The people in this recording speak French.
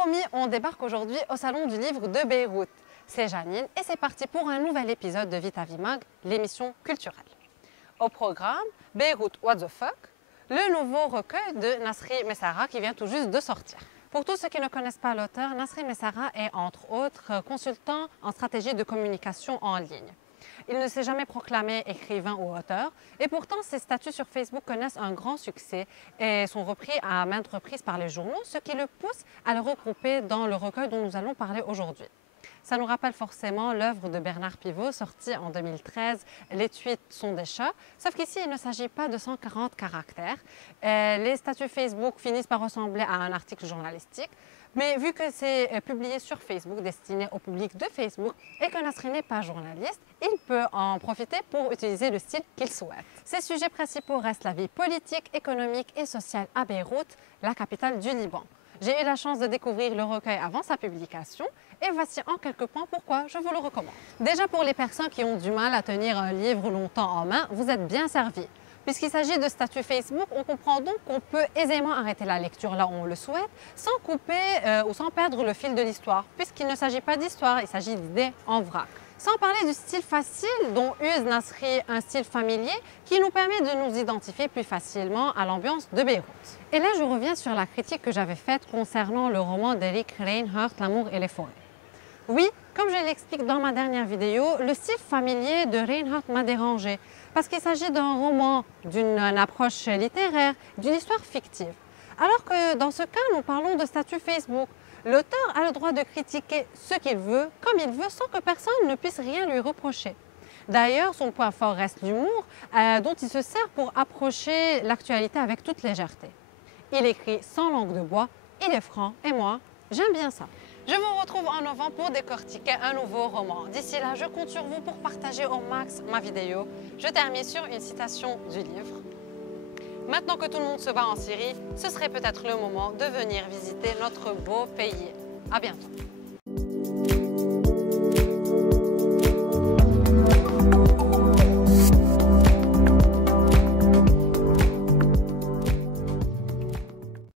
promis, on débarque aujourd'hui au Salon du Livre de Beyrouth. C'est Janine et c'est parti pour un nouvel épisode de Vita Vimag, l'émission culturelle. Au programme, Beyrouth What the Fuck, le nouveau recueil de Nasri Messara qui vient tout juste de sortir. Pour tous ceux qui ne connaissent pas l'auteur, Nasri Messara est entre autres consultant en stratégie de communication en ligne. Il ne s'est jamais proclamé écrivain ou auteur et pourtant ses statuts sur Facebook connaissent un grand succès et sont repris à maintes reprises par les journaux, ce qui le pousse à le regrouper dans le recueil dont nous allons parler aujourd'hui. Ça nous rappelle forcément l'œuvre de Bernard Pivot, sortie en 2013, Les tweets sont des chats, sauf qu'ici il ne s'agit pas de 140 caractères. Les statuts Facebook finissent par ressembler à un article journalistique, mais vu que c'est publié sur Facebook, destiné au public de Facebook, et que Nasri n'est pas journaliste, il peut en profiter pour utiliser le style qu'il souhaite. Ses sujets principaux restent la vie politique, économique et sociale à Beyrouth, la capitale du Liban. J'ai eu la chance de découvrir le recueil avant sa publication et voici en quelques points pourquoi je vous le recommande. Déjà pour les personnes qui ont du mal à tenir un livre longtemps en main, vous êtes bien servis. Puisqu'il s'agit de statuts Facebook, on comprend donc qu'on peut aisément arrêter la lecture là où on le souhaite sans couper ou sans perdre le fil de l'histoire, puisqu'il ne s'agit pas d'histoire, il s'agit d'idées en vrac. Sans parler du style facile dont use Nasri, un style familier qui nous permet de nous identifier plus facilement à l'ambiance de Beyrouth. Et là, je reviens sur la critique que j'avais faite concernant le roman d'Eric Reinhardt, L'amour et les forêts. Oui, comme je l'explique dans ma dernière vidéo, le style familier de Reinhardt m'a dérangé parce qu'il s'agit d'un roman, d'une approche littéraire, d'une histoire fictive. Alors que dans ce cas, nous parlons de statut Facebook. L'auteur a le droit de critiquer ce qu'il veut, comme il veut, sans que personne ne puisse rien lui reprocher. D'ailleurs, son point fort reste l'humour, dont il se sert pour approcher l'actualité avec toute légèreté. Il écrit sans langue de bois, il est franc, et moi, j'aime bien ça. Je vous retrouve en novembre pour décortiquer un nouveau roman. D'ici là, je compte sur vous pour partager au max ma vidéo. Je termine sur une citation du livre. Maintenant que tout le monde se bat en Syrie, ce serait peut-être le moment de venir visiter notre beau pays. À bientôt.